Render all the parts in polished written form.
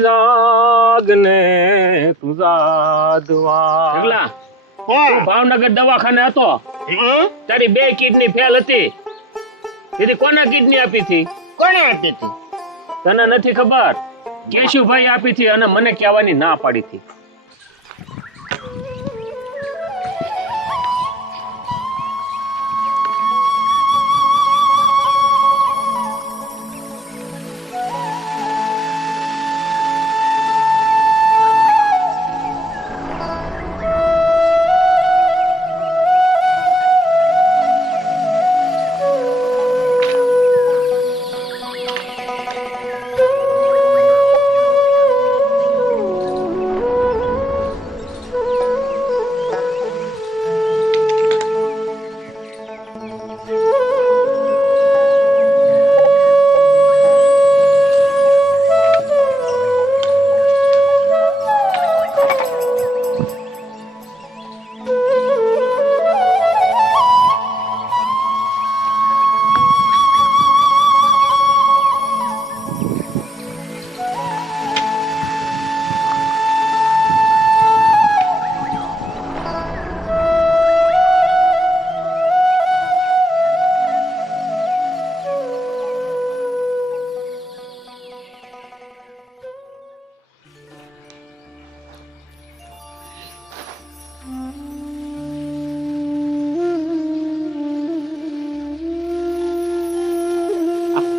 જાગને તુજા દવા ઢગલા તું ભાવનગર દવાખાને હતો તારી 2 કિડની ફેલ હતી તેથી કોના કિડની આપી હતી કોને આપી હતી તને નથી ખબર કેશુભાઈ આપી હતી અને મને કહેવાની ના પાડી હતી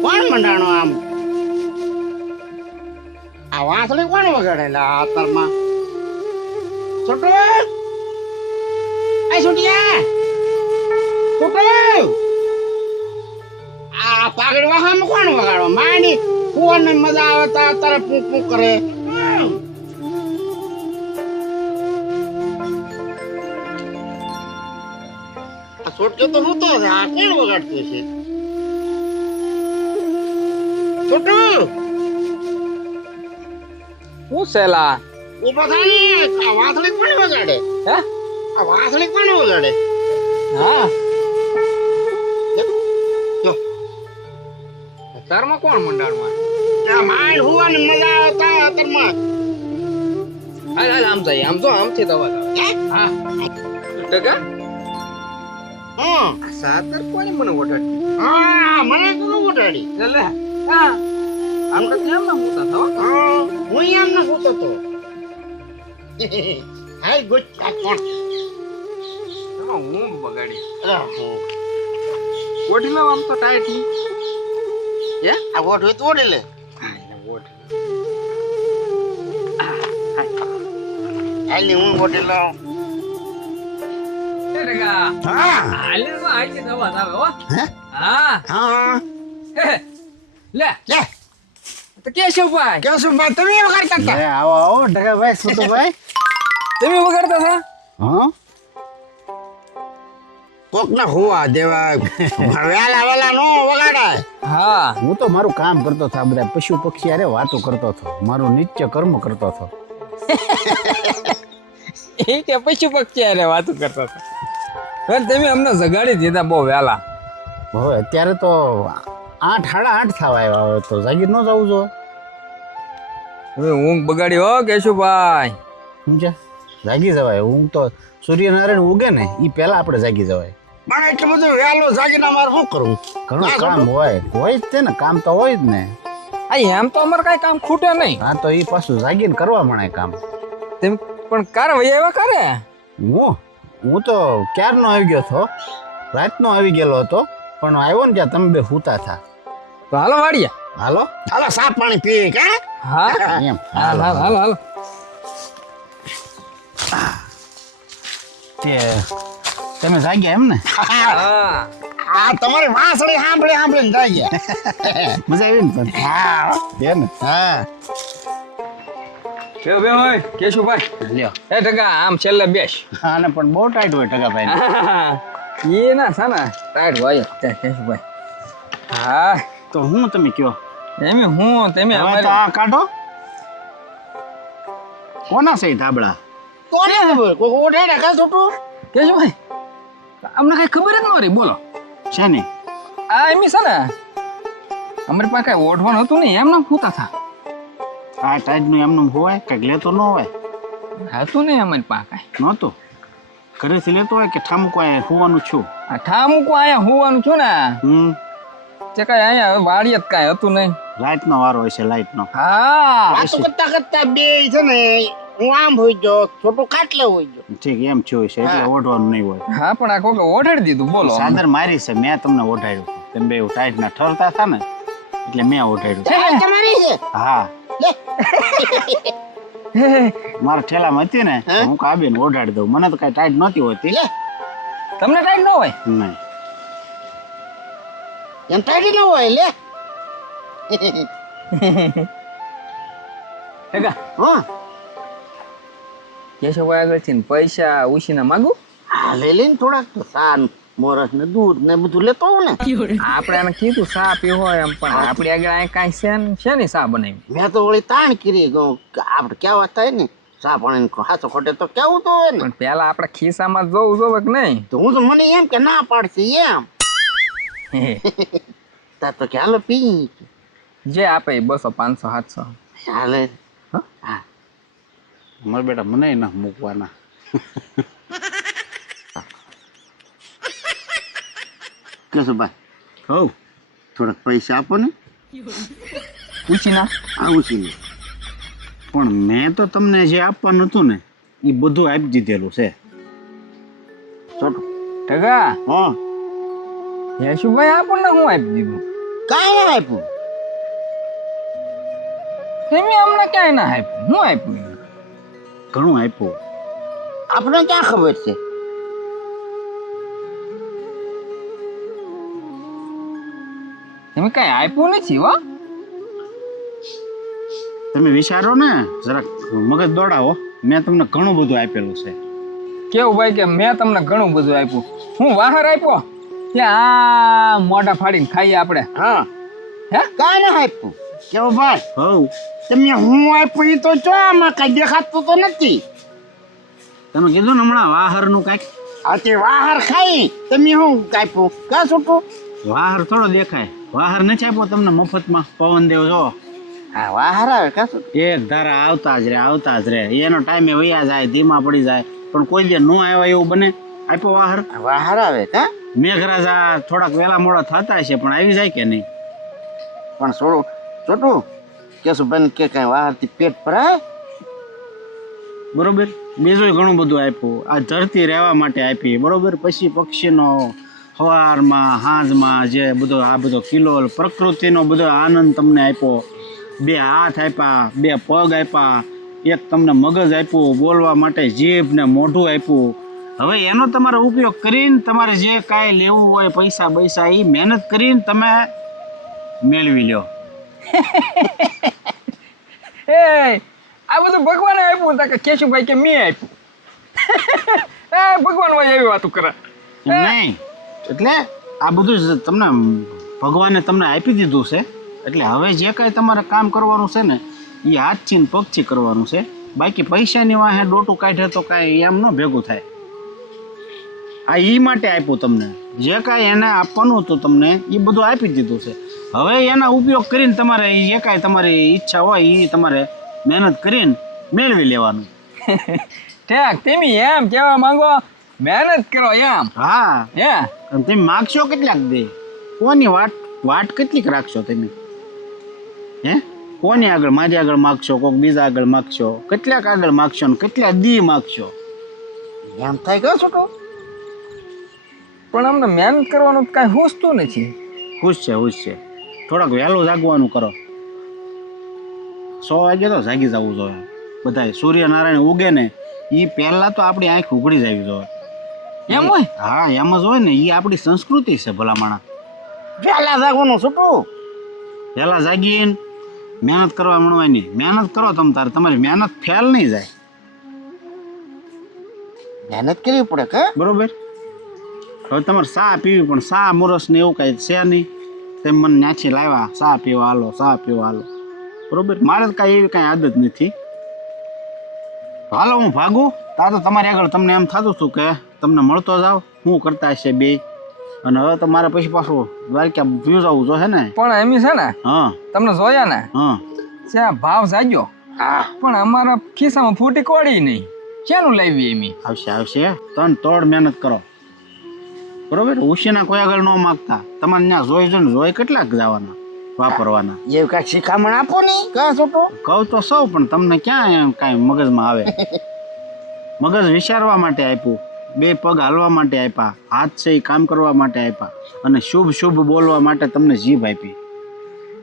કોણ મંડાણો આમ આ વાંસળી કોણ વગાડેલા આતરમાં છોટુ એ છોટિયા છોટુ આ પાગડી વાહામાં કોણ વગાડો માની કોને મજા આવે તો તારે પૂક પૂક કરે આ છોટજો તો હું તો આ કોણ વગાડતું છે છોટુ હું સેલા ઉભો થાય આ વાંસળી કોણ વગાડે હે આ વાંસળી કોણ વગાડે હા જો તારમાં કોણ મંડાણમાં આ માઈન હુવાની મજા આવતા તરમાં હાલ હાલ આમ જાય આમ તો આમથી દવા હા ટકા હા સાતર કોને મને ઓઢાડી હા મને તો ઉડાડી એટલે હા આમ તો કેમ ના મોટા થો હા હું એમ ના હોતો તો હાય ગુડ આ કોણ હું બગાડી આહો ઓઢી લો આમ તો ટાઈટ ની હે આ વોટ હોય તો ઓઢી લે હાલી હું ઓઢી લઉં એ ટકા હા હાલે માં આઈ દવા આવે હો હે હા હા લે લે તો કેશવભાઈ કેમ શું ભાઈ તમે વગાડતા હતા આવો આવો ઢગાભાઈ સુતુભાઈ તમે વગાડતા હતા હા કોક ના હોવા દેવા વેલા વેલા નો વગાડાય હા હું તો મારું કામ કરતો હતો આ બધા પશુ પક્ષી અરે વાતો કરતો હતો મારું નિત્ય કર્મ કરતો હતો એ કે પશુ પક્ષી અરે વાતો કરતા હતા પણ તમે અમને જગાડી દીધા બહુ વહેલા હવે અત્યારે તો 8 સાડા 8 થવા આવ્યા હવે તો જાગીર ન જવું જો હવે ઊંઘ બગાડી હો કેશુભાઈ સમજ્યા જાગી જવાય ઊંઘ તો સૂર્યનારાયણ ઉગે ને એ પહેલા આપણે જાગી જવાય પણ એટલું બધું વહેલો જાગીને મારે શું કરવું ઘણું કામ હોય જ તે ને કામ તો હોય જ ને આ એમ તો અમારે કઈ કામ ખૂટે નહીં હા તો એ પાછું જાગીને કરવા મળે કામ તેમ પણ કાર વૈયા કરે હું તો ક્યારનો આવી ગયો હતો રાતનો આવી ગયેલો હતો પણ આવ્યો ને ત્યાં તમે બે સૂતા થા તો હાલો વાડિયા હાલો હાલો સાફ પાણી પી કે હા એમ હાલો હાલો હાલો હાલો તે તમે જાગ્યા એમ ને હા આ તમારી વાંસળી સાંભળી સાંભળીને જાય મજા આવી ને પણ હા છે ને હા બે બે હોય કેશુભાઈ લ્યો એ ટકા આમ છેલ્લે બેસ હા ને પણ બહુ ટાઈટ હોય ઢગાભાઈ એ ના છે ને ટાઈટ હોય ત્યાં કેશુભાઈ હા તો હું તમે કયો તમે હું તમે હવે તો અમારે આ કાઢો કોના છે ઈ ધાબળા કોને ખબર કોઈ ઓઢે કા છોટું કેશુભાઈ અમને કઈ ખબર જ ન રહી બોલો છે ને આ એમ છે ને અમારી પાસે કઈ ઓઢવાનું હતું ને એમ ના પૂતા થા આ ટાઈડનું એમનું હોય કંઈક લેતો ન હોય હતું નહીં અમારી પાસે કાંઈ. નહોતું ઘરેથી લેતો હોય કે ઠામુક હોવાનું છું આ ઠા મૂકવા અહીંયા હોવાનું છું ને તે કાંઈ અહીંયા વાડીએ જ કાંઈ હતું નહીં. લાઇટનો વારો હોય છે લાઇટનો હા વાતો કરતા કરતા બે છે ને હું આમ હોઈ ગયો છોટું કાટલે હોઈ ગયો. ઠીક એમ થયું છે એટલે ઓઢવાનું નહીં હોય હા પણ આ કોકે ઓઢાડી દીધું બોલો. ચાદર મારી છે મેં તમને ઓઢાડ્યું તમે બે ટાઈટના ઠરતા હતા ને એટલે મેં ઓઢાડ્યું આ તમારી છે હા લે મારા ઠેલામાં હતી ને તો હું કાબીને ઓઢાડી દઉં મને તો કઈ ટાઈટ નહોતી હોતી લે તમને ટાઈટ ન હોય નહીં એમ ટાઈટ ન હોય લે ઠેકા હા કેશવભાઈ આગળથી ને પૈસા ઉછીના માગું. હા લઈ લઈને થોડાક તો સાન મોરસ ને દૂધ ને બધું લેતો હોઉં ને. આપણે એને કીધું સા પીવો એમ પણ આપણી આગળ અહીં કાંઈ છે ને સા બનાવી. મેં તો વળી તાણ કરી આપણે કેવા થાય ને ચા પાણી હાથો ખોટે તો કેવું તો હોય ને. પણ પેલા આપણે ખિસ્સામાં જોવું જોવે કે નહીં. તો હું તો મને એમ કે ના પાડશે એમ તા તો કે હાલો પી જે આપે 200 500 700 હાલે મારા બેટા મને ના મૂકવાના કેશો ભાઈ હવ થોડાક પૈસા આપો ને ઉછીના આવું છે પણ મેં તો તમને જે આપવાનું હતું ને એ બધું આપી દીધેલું છે છોટું ઠગા હા યશુભાઈ આપણને હું આપી દીધું. કાંઈ ના આપ્યું એમ અમને ક્યાંય ના આપ્યું. હું આપ્યું ઘણું આપ્યું આપણે ક્યાં ખબર છે તમે કઈ આપ્યું નથી હો. તમે વિચારો ને જરાક મગજ દોડાવો મેં તમને ઘણું બધું આપેલું છે કેવું ભાઈ કે મેં તમને ઘણું બધું આપ્યું. હું વાહર આપ્યો કે આ મોઢા ફાડીને ખાઈએ આપણે. હા હે કાંઈ ના આપ્યું કેવું ભાઈ હવ તમે હું આપ્યું એ તો ચો આમાં કઈ દેખાતું તો નથી. તમે કીધું ને હમણાં વાહરનું કાંઈક આ તે વાહર ખાઈ તમે શું આપ્યું કાં છોટું વાહર થોડો દેખાય વાહર નથી આપ્યો તમને મફતમાં પવન દેવ જો હા વાહર આવે કાં છોટું એક ધારા આવતા જ રહે એનો ટાઈમે વૈયા જાય ધીમા પડી જાય પણ કોઈ દે નો આવ્યા એવું બને આપ્યો વાહર વાહર આવે કા મેઘરાજા થોડાક વેલા મોડા થતા હશે પણ આવી જાય કે નહીં પણ છોટું કેશુભાઈ કે કઈ વાહરથી પેટ ભરાય બરોબર બીજું ઘણું બધું આપ્યું આ ધરતી રહેવા માટે આપી બરોબર પછી પક્ષીનો સવારમાં સાંજમાં જે બધો આ બધો કિલોલ પ્રકૃતિનો બધો આનંદ તમને આપ્યો 2 હાથ આપ્યા 2 પગ આપ્યા એક તમને મગજ આપ્યું બોલવા માટે જીભ ને મોઢું આપ્યું હવે એનો તમારે ઉપયોગ કરીને તમારે જે કાંઈ લેવું હોય પૈસા બૈસા એ મહેનત કરીને તમે મેળવી લ્યો એ આ બધું ભગવાને આપ્યું તા કે કેશુભાઈ કે મેં આપ્યું. એ ભગવાન હોય એવી વાતો કરે. એમ નહીં એટલે આ બધું જ તમને ભગવાને તમને આપી દીધું છે એટલે હવે જે કાંઈ તમારે કામ કરવાનું છે ને એ હાથથી ને પગથી કરવાનું છે બાકી પૈસાની વાહે ડોટું કાઢે તો કાંઈ એમ ન ભેગું થાય આ એ માટે આપ્યું તમને જે કાંઈ એને આપવાનું હતું તમને એ બધું આપી દીધું છે હવે એના ઉપયોગ કરીને તમારે જે કાંઈ તમારી ઈચ્છા હોય એ તમારે મહેનત કરીને મેળવી લેવાનું ઠેક તમે એમ કહેવા માંગો મહેનત કરો એમ. હા હે અને તમે માગશો કેટલાક દે કોની વાટ કેટલીક રાખશો તમે હે કોની આગળ મારી આગળ માગશો કોક બીજા આગળ માગશો કેટલાક આગળ માગશો ને કેટલા દી માગશો એમ થાય કાં છોટું પણ અમને મહેનત કરવાનું કાંઈ હોસતું નથી. ખુશ છે થોડાક વહેલું જાગવાનું કરો 100 વાગે તો જાગી જવું જોઈએ બધાય સૂર્યનારાયણ ઉગે ને એ પહેલા તો આપણી આંખ ઉઘડી જવી જોઈએ એમ હોય હા એમ જ હોય ને એ આપણી સંસ્કૃતિ છે ભલામણા વહેલા જાગવાનું છોટું વહેલા જાગીને મહેનત કરવા મળવાની મહેનત કરો તારે તમારી મહેનત ફેલ નહીં જાય મહેનત કરવી પડે કે બરોબર હવે તમારે ચા પીવી પણ ચા મુરસ ને એવું કાંઈ છે નહીં તેમ મને ન્યાથી લાવ્યા ચા પીવા હાલો બરોબર મારે તો કાંઈ એવી કાંઈ આદત નથી હાલો હું ભાગું તા તો તમારી આગળ તમને એમ થતું હતું કે તમને મળતો જાવ શું કરતા હશે બે અને હવે તો મારે પછી પાછું દ્વારકા વ્યૂઝ આવવું જોઈએ ને પણ એમ છે ને હા તમને જોયા ને હા ચા ભાવ જાગ્યો હા પણ અમારા ખિસ્સામાં ફૂટી કોડી નહીં ક્યાંનું લાવી એમ આવશે તન તોડ મહેનત કરો બરોબર ઉશીના કોઈ આગળ ન માગતા તમારે ત્યાં જોઈ કેટલાક જવાના વાપરવાના એવું કાંઈક શિખામણ આપો ને કાં છોટો કહું તો સૌ પણ તમને ક્યાં એમ કાંઈ મગજમાં આવે મગજ વિચારવા માટે આપ્યું બે પગ હાલવા માટે આપ્યા હાથ છે એ કામ કરવા માટે આપ્યા અને શુભ શુભ બોલવા માટે તમને જીભ આપી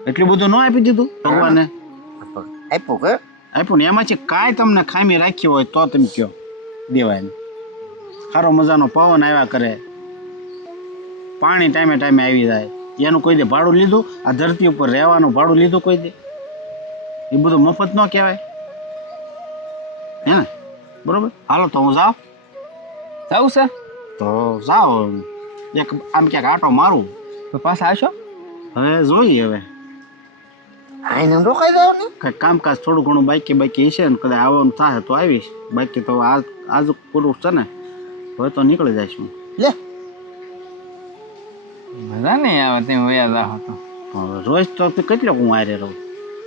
એટલું બધું ન આપી દીધું ભગવાને આપ્યું કે આપ્યું ને એમાંથી કાંઈ તમને ખામી રાખી હોય તો તમે કયો દેવાય ને સારો મજાનો પવન આવ્યા કરે પાણી ટાઈમે ટાઈમે આવી જાય એનું કોઈ દે ભાડું લીધું આ ધરતી ઉપર રહેવાનું ભાડું લીધું કોઈ દે એ બધું મફત ન કહેવાય હે ને બરોબર હાલો તો હું જાઉં જવું છે તો જાઓ એક આમ ક્યાંક આટો મારું તો પાછા આવશો હવે જોઈએ હવે આઈને રોકાઈ જાવ ને કંઈક કામકાજ થોડું ઘણું બાકી હશે ને કદાચ આવવાનું થાય તો આવીશ બાકી તો આજ પૂરું છે ને હવે તો નીકળી જઈશું લે મજા નહીં આવે તેમ વયા જાવ તો રોજ તો કેટલો હું આરે રહું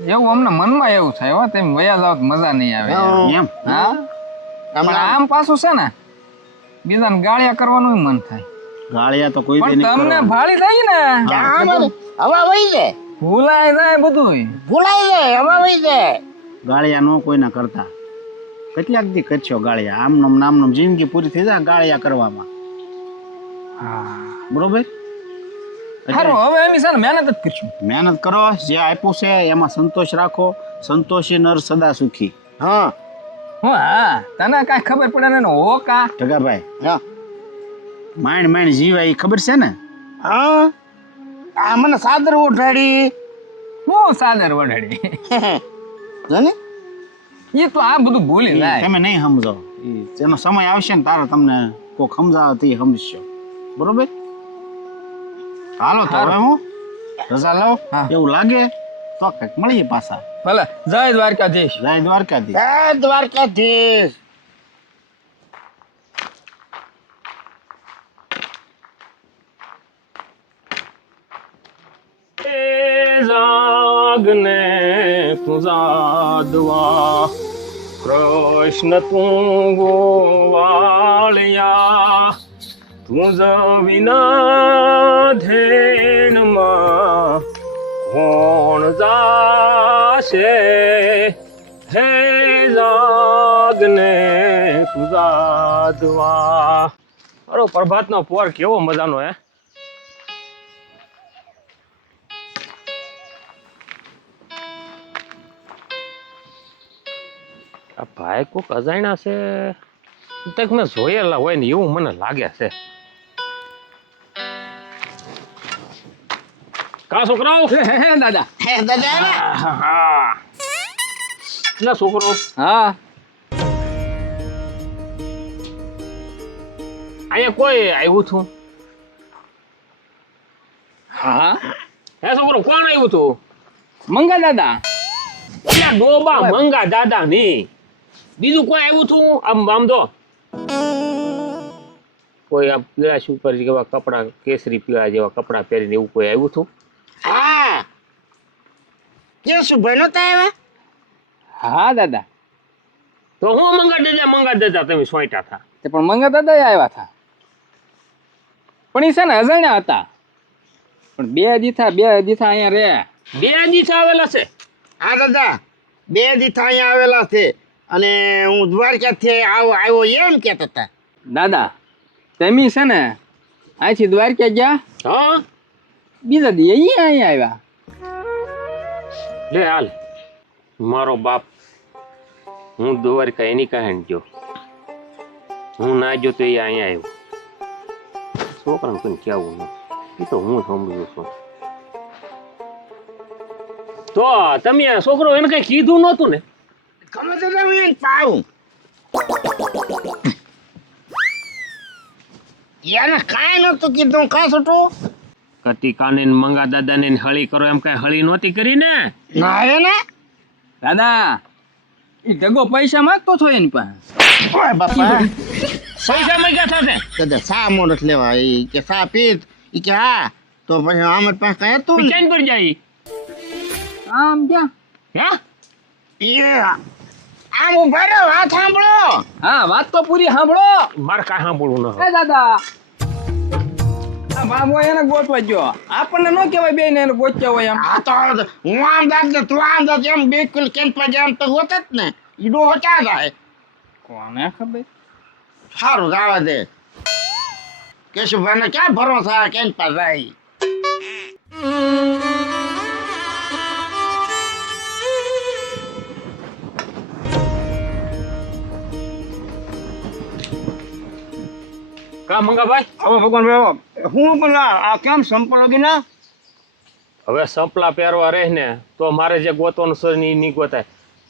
એવું અમને મનમાં એવું થાય હો તેમ વયા જાવ તો મજા નહીં આવે એમ હા પણ આમ પાછું છે ને બીજાને ગાળિયા કરવાનું મન થાય ગાળિયા તો કોઈ દે પણ નહીં તમને કરવાનું. ભાળી જાય ને ક્યાં બધું હવા વહી જાય ભૂલાઈ જાય બધું ભૂલાઈ જાય હવા વહી જાય ગાળિયા નો કોઈના કરતા કેટલાક દી કરશો ગાળિયા આમનું નામનું જિંદગી પૂરી થઈ જાય ગાળિયા કરવામાં બરોબર એટલે સારું હવે એમ છે ને મહેનત જ કરશું મહેનત કરો જે આપ્યું છે એમાં સંતોષ રાખો સંતોષી નર સદા સુખી હા હા તને કાંઈ ખબર પડે ને હો કા ટકાભાઈ હા માંડ જીવાય એ ખબર છે ને હા આ મને સાદર ઉઠાડી હું સાદર વડાડી જોને એ તો આ બધું ભૂલી જાય તમે નહીં સમજો એનો સમય આવશે ને તારે તમને કોક સમજાવે તો એ સમજશો બરોબર હાલો તો હવે હું રજા લઉં હા. એવું લાગે તો કંઈક મળીએ પાછા ભલે જય દ્વારકાધીશ જય દ્વારકાધીશ જય દ્વારકાધીશ જાગને પુજાદવા કૃષ્ણ તું ગોવાળિયા તું જ વિના ધેનમાં કોણ જાશે હે જાગને પુજાદવા અરે પ્રભાતનો પોર કેવો મજાનો હે આ ભાઈ કોક અજાણ્યા છે તક મેં જોયેલા હોય ને એવું મને લાગે છે કા છોકરાઓ હે દાદા હે દાદા હા એટલે છોકરો હા અહીંયા કોઈ આવ્યું છું હા હે છોકરો કોણ આવ્યું તું મંગા દાદા એટલે ડોબા મંગા દાદા ની બીજું કોઈ આવ્યું તું આમ દો કોઈ આ પીળા સુપર જેવા કપડા કેસરી પીળા જેવા કપડા પહેરીને એવું કોઈ આવ્યું તું હા કે શું ભાઈ નતા આવ્યા હા દાદા તો હું મંગા દાદા તમે સોંટ્યા હતા તે પણ મંગા દાદા આવ્યા હતા પણ એ છે ને અજાણ્યા હતા પણ બે દીથા અહીંયા રે બે દિવસ આવેલા છે હા દાદા બે દિવસ અહીંયા આવેલા છે અને હું દ્વારકાથી આવ્યો એમ કહેતા હતા દાદા તમે છે ને અહીંથી દ્વારકા ગયા હા બીજા દી અહીંયા આવ્યા લે હાલ મારો બાપ હું દ્વારકા એની કહાણી ગયો હું ના ગયો તો એ અહીંયા આવ્યો છોકરાને કોઈ કેવું ન એ તો હું સમજુ છું તો તમે આ છોકરો એને કઈ કીધું નહોતું ને ગમે તે હું એને પાવું એને કાંઈ નતું કીધું કાં છૂટું કતિકાને ને મંગા દાદાને ને હળી કરો એમ કઈ હળી નહોતી કરી ને ના રે ને દાદા એ જગો પૈસા માંગતો છો એની પાસે ઓય બાપા પૈસા માંગ્યા સાથે કદાચ સા મોડસ લેવા એ કે સા પીત એ કે હા તો પછી આમર પાસે કઈ હતું ને ચેન પર જાય આમ ક્યાં હે એ આમ ઉભા રહો, વાત સાંભળો. હા વાત તો પૂરી સાંભળો. મારે કાંઈ સાંભળવું ન એ દાદા આ બાબો એને ગોતવા ગયો, આપણને ન કહેવાય બેન એને ગોત્યા હોય એમ. આ તો હું આમ જાત ને તું આમ જાત, એમ બિલકુલ કેમ્પા જેમ તો હોત જ ને. ઈડો હોતા જાય. કોને ખબર. સારું જવા દે. કેશુભાઈને ક્યાં ભરોસા કેમ્પા જાય. કા મંગાભાઈ હવે ભગવાન ભાઈ હું પેલા આ કેમ સંપલ વગી હવે સપલા પહેરવા રહે ને તો મારે જે ગોતવાનું છે ને ઈ નહીં ગોતાય.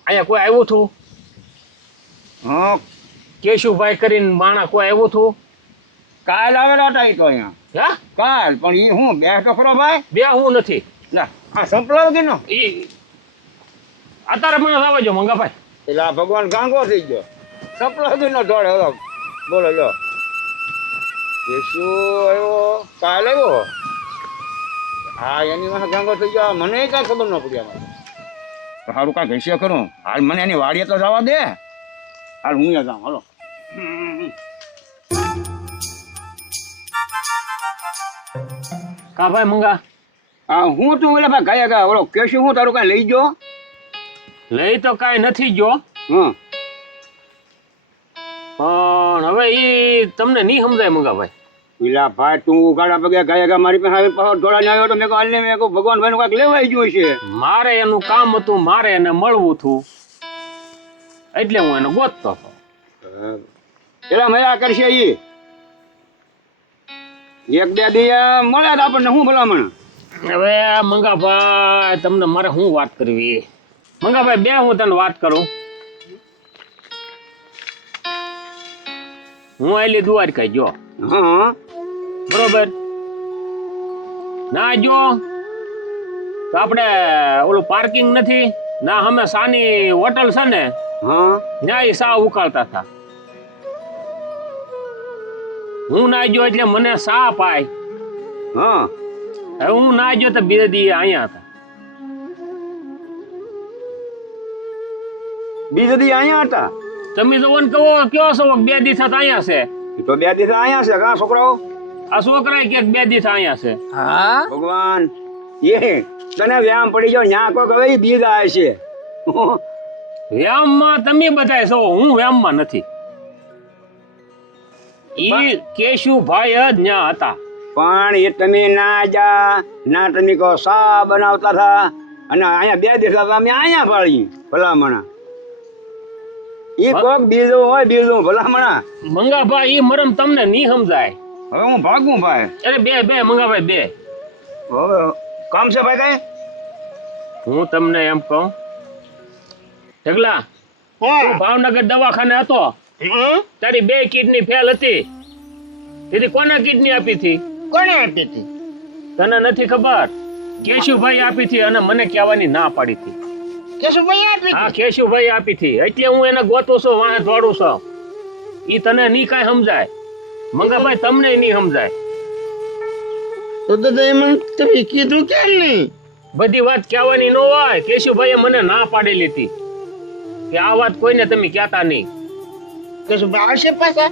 અહીંયા કોઈ આવ્યું હતું હા કેશુભાઈ કરીને માણા કોઈ આવ્યું હતું કાલ આવેલા હતા એ તો અહીંયા હે કાલ, પણ એ હું બે તો ખરો ભાઈ. બે હું નથી લા આ સંપલા વગી નો ઈ અત્યારે મને આવવા જો મંગાભાઈ. એટલે આ ભગવાન ગાંગો થઈ ગયો. સંપલા વગી નો દોડે. હવે બોલો લો શું આવ્યો કાલ આવ્યો. હા એની પાસે ગાંગો થઈ ગયો. મને કાંઈ ખબર ન પડી આમાં. તો સારું કાંઈ ઘસ્યો કરું હાલ. મને એની વાડીએ તો જવા દે હાલ. હું જાઉં હાલો. કા ભાઈ મંગા હા હું તું એટલે ભાઈ ગયા ગયા ઓલો કેશું હું તારું કાંઈ લઈ ગયો. લઈ તો કાંઈ નથી ગયો હં પણ હવે ઈ તમને નહીં સમજાય મંગાભાઈ. પેલા ભાઈ તું ઉગાડા પગે ગયા ગયા મારી પાસે આવી પાછો ઢોળાને આવ્યો તો મેં કહું હાલને મેં કહું ભગવાન ભાઈનું કાંઈક લેવાઈ ગયું છે. મારે એનું કામ હતું, મારે એને મળવું હતું એટલે હું એને ગોતતો હતો. પેલા મજા કરશે ઈ એક બે દી મળ્યા તો આપણને શું ભલામણ. હવે મંગાભાઈ તમને મારે શું વાત કરવી. મંગાભાઈ બે હું તને વાત કરું. હું આલી દ્વારકા જો હા બરોબર ના જો તો આપણે ઓલું પાર્કિંગ નથી ના અમે સાની હોટલ છે ને હા ત્યાં એ સા ઉકાળતા હતા. હું ના જો એટલે મને સા પાય. હા હવે હું ના જો તો બે દી અહીંયા હતા. બીજે દી અહીંયા હતા. તમે તો મને કહો કયો છો બે દિવસ અહીંયા છે. ઈ તો બે દિવસ અહીંયા છે કા છોકરાઓ. આ છોકરા કે બે દિવસ અહીંયા છે. હા ભગવાન એ તને વ્યાયામ પડી ગયો ન્યા કોક હવે ઈ બીજ આવે છે. વ્યાયામમાં તમે બધાય છો, હું વ્યાયામમાં નથી. ઈ કેશુભાઈ જ ન્યા હતા. પણ એ તમે ના જા ના તમે કહો સા બનાવતા હતા અને અહીંયા બે દિવસ અમે અહીંયા પાડી ભલામણા. ઈ કોક બીજું હોય બીજું ભલામણા. મંગાભાઈ ઈ મરમ તમને નહીં સમજાય. હવે હું ભાગું ભાઈ. અરે બે મંગાભાઈ બે. હવે કામ છે ભાઈ કઈ. હું તમને એમ કહું ઢગલા તું ભાવનગર દવાખાને હતો તારી બે કિડની ફેલ હતી. તેથી કોના કિડની આપી હતી? કોને આપી હતી? તને નથી ખબર? કેશુભાઈ આપી હતી અને મને કહેવાની ના પાડી હતી. કેશુભાઈ આપી હા કેશુભાઈ આપી હતી એટલે હું એને ગોતું છું, વાહે દોડું છું. ઈ તને નહીં કાંઈ સમજાય મંગાભાઈ, તમને નહીં સમજાય. તો એમાં તમે કીધું કેમ નહીં? બધી વાત કહેવાની ન હોય. કેશુભાઈએ મને ના પાડેલી હતી કે આ વાત કોઈને તમે કહેતા નહીં. કેશુભાઈ આવશે પાછા?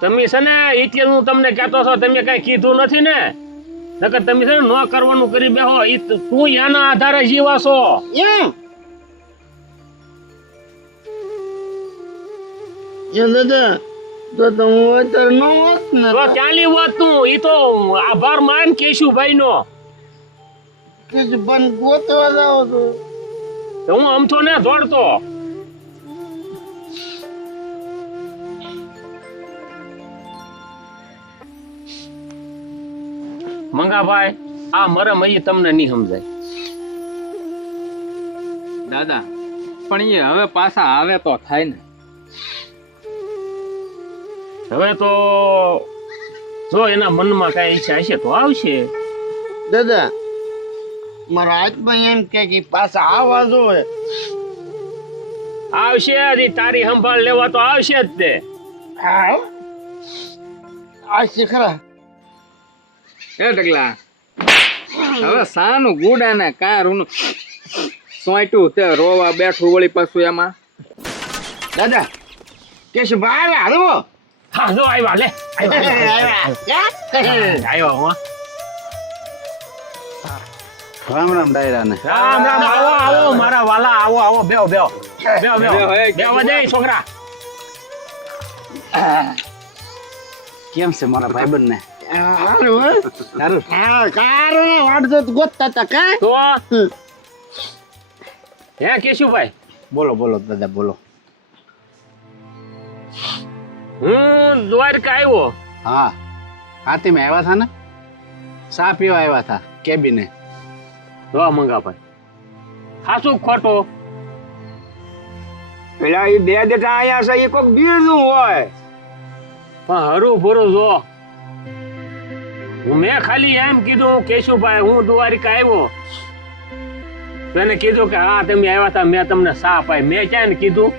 તમે છે ને એટલે હું તમને કહેતો છો, તમે કઈ કીધું નથી ને. નકર તમે છે ને ન કરવાનું કરી બેહો. ઈ તું એના આધારે જીવા છો. દાદા તો હું અત્યારે ન હોત ને. તો ચાલી વાત તું ઈ તો આભાર માન કેશુભાઈ નો. કેશુભાઈ ગોતવા જાવ તો હું અમથો ને દોડતો. મંગાભાઈ આ મરમ અહીં તમને નહીં સમજાય. દાદા પણ એ હવે પાછા આવે તો થાય ને. હવે તો જો એના મનમાં કઈ ઈચ્છા હશે તો આવશે. દાદા મારા હાથમાં એમ કે પાછા આવવા જોવે. આવશે હજી તારી સંભાળ લેવા તો આવશે જ તે. હા આ શીખરા એ ઢગલા હવે સાનું ગુડા ને કારું સોંટ્યું તે રોવા બેઠું વળી પાછું એમાં દાદા કેશુભાઈ હાલો હા જો આવ્યા લે આવ્યો હો રામ રામ ડાયરા ને રામ રામ આવો આવો મારા વાલા આવો આવો બેહો બેહો બેહો બેહો બેહો દે છોકરા કેમ છે મારા ભાઈબંધ ને સારું કારો વાડજો ગોતતા હતા કા તો હે કેશુભાઈ બોલો બોલો દાદા બોલો. હું દ્વારકા આવ્યો હા હા તમે આવ્યા હતા ને ચા પીવા આવ્યા હતા કેબિને. જો મંગાભાઈ હાસું ખોટો પેલા એ બે દેતા આયા છે એ કોક બીજું હોય પણ હરું ભરું જો મેં ખાલી એમ કીધું કેશુભાઈ હું દ્વારિકા આવ્યો તો એને કીધું કે હા તમે આવ્યા હતા મેં તમને સા પાઈ મેં ક્યાં ને કીધું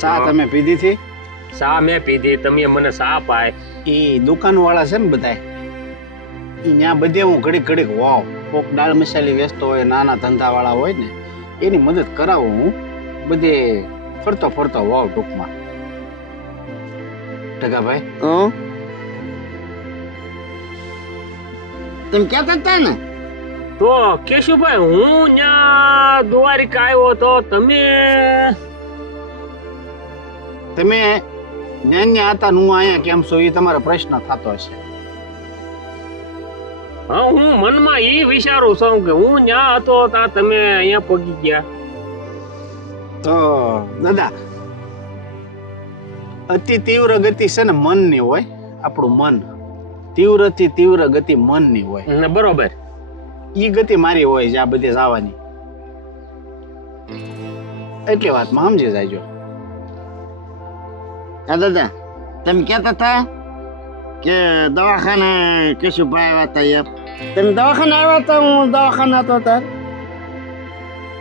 ચા તમે પીધી હતી? સા મેં પીધી તમે મને સા પાય એ દુકાન વાળા છે ને બધા એ ત્યાં બધે હું ઘડીક ઘડીક વાવ કોક દાળ મસાલી વેચતો હોય નાના ધંધા વાળા હોય ને એની મદદ કરાવું હું બધે ફરતો ફરતો વાવ ટૂંકમાં. ટકાભાઈ તમે કહેતા હતા ને તો કેશુભાઈ હું ત્યાં દ્વારિકા આવ્યો તો તમે તમે ન્યા હતા ને હું અહીંયા કેમ છો એ તમારો પ્રશ્ન થતો હશે. હા હું મનમાં એ વિચારું છું કે હું ત્યાં હતો ત્યાં તમે અહીંયા પગી ગયા તો દાદા અતિ તીવ્ર ગતિ છે ને મનની હોય. આપણું મન તીવ્રથી તીવ્ર ગતિ મનની હોય. ને બરોબર ઈ ગતિ મારી હોય છે આ બધે જવાની. એટલી વાતમાં સમજી જાયજો. હા દાદા તમે કહેતા હતા કે દવાખાને કેશુભાઈ આવ્યા હતા એમ તમે દવાખાને આવ્યા હતા હું દવાખાને હતો તાર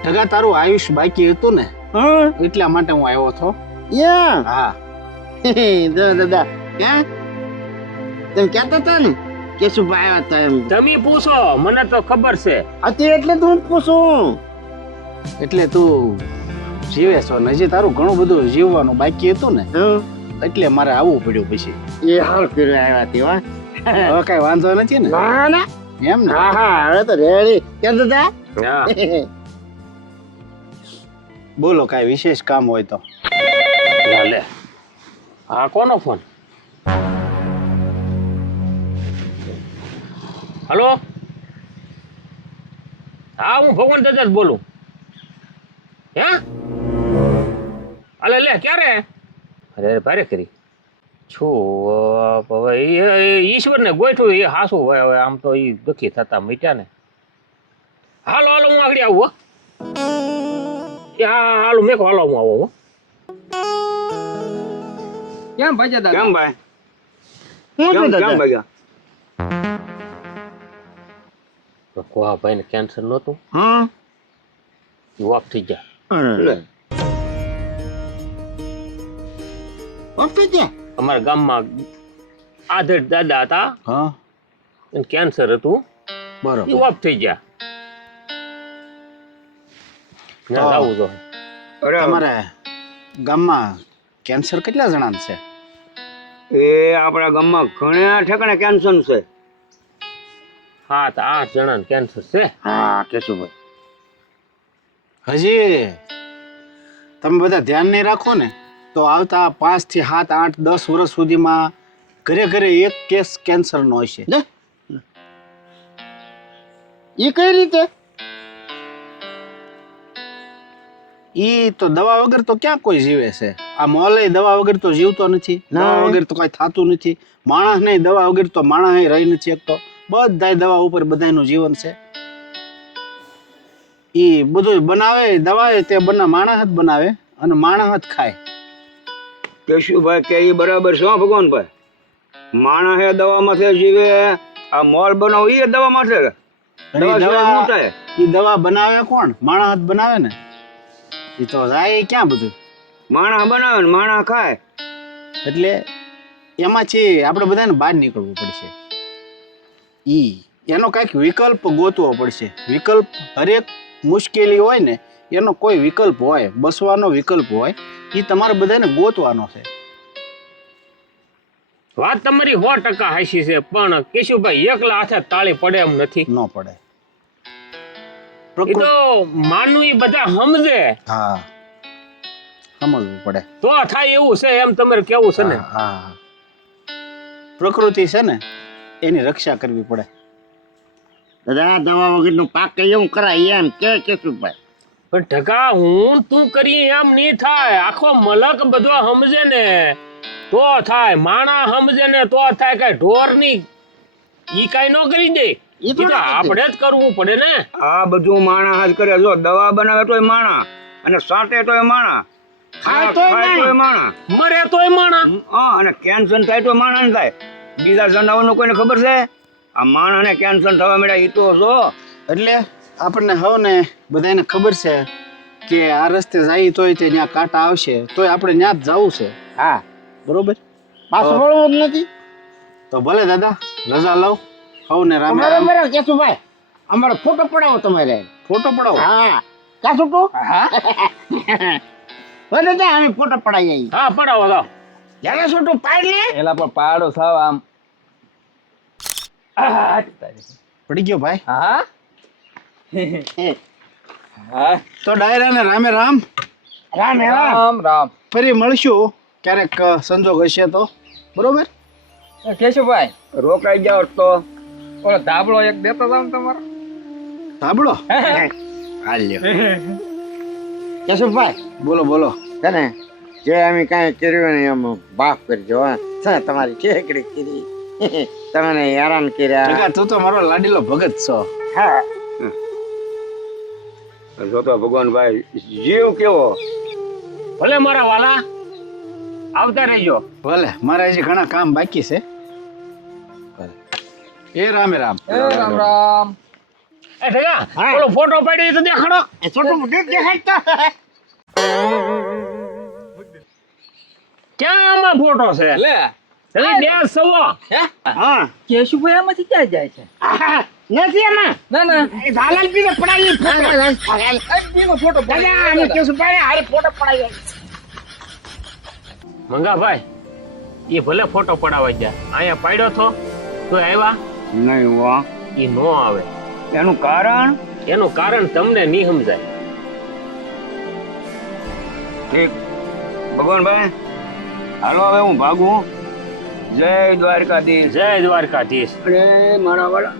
ઢગા તારું આયુષ બાકી હતું ને હા એટલા માટે હું આવ્યો હતો. યા હા દાદા ક્યાં તમે કહેતા હતા ને કેશુભાઈ આવ્યા હતા એમ તમે પૂછો મને તો ખબર છે હતી એટલે તો હું પૂછું એટલે તું જીવે છો ને હજી તારું ઘણું બધું જીવવાનું બાકી હતું ને એટલે મારે આવવું પડ્યું પછી. એ હાલ કર્યું આવ્યા હતી હો હવે કઈ વાંધો નથી ને ના ના એમ ને? હા હા હવે તો રેડી કેમ દાદા હા બોલો કઈ વિશેષ કામ હોય તો. લે હા કોનો ફોન હલો હા હું ભગવાન દાદા જ બોલું હે અલે લે ક્યારે અરે ભારે કરી છું હવે ઈશ્વરને ગોઠવું એ હાસું ભાઈ હવે આમ તો એ દુઃખી થતા મીટ્યા ને હાલો હાલો હું આગળ આવું હો એ હા હાલો મેં હાલો હું આવો હો કેમ ભાઈ દાદા કેમ ભાઈ હું કેમ છું કેમ દાદા ભાઈ કોહા ભાઈને કેન્સર નહોતું હા વોક થઈ ગયા અરે ઓકે કે અમારા ગામમાં આધેડ દાદા હતા હા એને કેન્સર હતું એ બરોબર. ઓફ થઈ ગયા ના તો- આવું તો અરે તમારે ગામમાં કેન્સર કેટલા જણા છે? એ આપણા ગામમાં ઘણા ઠેકાણે કેન્સર છે 7-8 જણાને કેન્સર છે હા કેશુભાઈ હજી તમે બધા ધ્યાન નહીં રાખો ને તો આવતા 5 થી 7, 8, 10 વર્ષ સુધીમાં ઘરે ઘરે એક કેસ કેન્સર નો હશે. લે એ કઈ રીતે ઈ તો દવા વગર તો ક્યાં કોઈ જીવે છે? આ મોલે દવા વગર તો જીવતો નથી. ના. દવા વગર તો કઈ થતું નથી. માણસ નહીં દવા વગર તો માણસ રહી નથી શકતો. બધાય દવા ઉપર બધાયનું જીવન છે. ઈ બધું બનાવે દવા તે માણસ જ બનાવે અને માણસ જ ખાય. કેશુભાઈ કે ઈ બરાબર છે હો ભગવાનભાઈ માણસ એ દવામાંથી જીવે આ મોલ બનાવ એ દવામાંથી અને દવા ઈ સિવાય દવા શું થાય? ઈ દવા બનાવે કોણ? માણસ જ બનાવે ને. ઈ તો જાય ક્યાં બધું. માણસ બનાવે ને માણસ ખાય એટલે એમાંથી આપણે બધાને બહાર નીકળવું પડશે. એનો કાંઈક વિકલ્પ ગોતવો પડશે. વિકલ્પ હરેક મુશ્કેલી હોય ને એનો કોઈ વિકલ્પ હોય, બસવાનો વિકલ્પ હોય, એ તમારે બધાને ગોતવાનો છે. વાત તમારી 100% હાચી છે, પણ કેશુભાઈ એકલા હાથે તાળી પડે એમ નથી. ન પડે. એ તો માનવું ઈ બધા સમજે હા, સમજવું પડે. તો થાય એવું છે એમ તમારે કેવું છે ને. હા, પ્રકૃતિ છે ને એની રક્ષા કરવી પડે. દાદા દવા વગરનું પાક એવું કરાય એમ કે શું ભાઈ? પણ ઢગા હું તું કરી એમ નહીં થાય. આખો મલક બધો સમજે ને તો થાય. માણા સમજે ને તો થાય. કઈ ઢોર ની ઈ કઈ ન કરી દે. ઈ તો આપણે જ કરવું પડે ને. આ બધું માણા હાથ કરે. જો દવા બનાવે તોય માણા, અને સાટે તોય માણા, ખાય તોય માણા, મરે તોય માણા. હા, અને કેન્સર થાય તો માણા ને થાય. બીજા જનાવરનું કોઈને ખબર છે? આ માણાને કેન્સર થવા મળ્યા ઈ તો જો. એટલે આપણને હવને બધાને ખબર છે કે આ રસ્તે જાય તોય તે ત્યાં કાંટા આવશે, તોય આપણે ત્યાં જ જવું છે. હા, બરોબર. પાછું વળવું જ નથી. તો ભલે દાદા, રજા લઉં. હવને રામ અમારે રામ. બરાબર કેશું ભાઈ, અમારો ફોટો પડાવો તમારે. ફોટો પડાવો. હા, કાશું તું? હા. હવે દાદા અમે ફોટો પડાવી આવી. હા પડાવો તો. જ્યારે છોટું પાડ લે. એલા પણ પાડો સાવ આમ. પડી ગયો ભાઈ. હા હા. તો ડાયરા ને રામે રામ. રામ રામ. રામ રામ. ફરી મળશું ક્યારેક સંજોગ હશે તો. બરોબર. કેશુભાઈ, રોકાઈ જાવ તો ઓલો ધાબળો એક દેતો જાવ ને તમારો. સાંભળો. હાલ્યો. કેશું ભાઈ, બોલો બોલો. છે ને જે અમે કાંઈ કર્યું ને એમ બાપ કરજો. હા, છે તમારી ઠેકડી કરી. તમને હેરાન કર્યા. ટકા તું તો મારો લાડીલો ભગત છો. હા, જોતો ભગવાનભાઈ જીવ કેવો. ભલે મારા વાલા આવતા રહેજો. ભલે, મારે હજી ઘણા કામ બાકી છે. ભલે. એ રામે રામ. એ રામ રામ. એ ઢગા ઓલો ફોટો પાડી તો દેખાડો. એ છોટું મોટું દેખાડતો. ક્યાં આમાં ફોટો છે? લે તમે બે સવો. હે હા, કેશુભાઈ આમાંથી ક્યાં જાય છે? આહા, નથી એમાં. ના ના એ ઝાલલ પીને પડાવી ફોટો. એનો ફોટો દાદા અમે કેશું ભાઈ હારે ફોટો પડાવી આવી. મંગાભાઈ એ ભલે ફોટો પડાવવા ગયા, અહીંયા પાડ્યો તો આવ્યા નહીં વાહ. એ નો આવે. એનું કારણ એનું કારણ તમને નહીં સમજાય. ઠીક ભગવાનભાઈ, હાલો હવે હું ભાગું. જય દ્વારકાધીશ. જય દ્વારકાધીશ. અરે મારા વાળા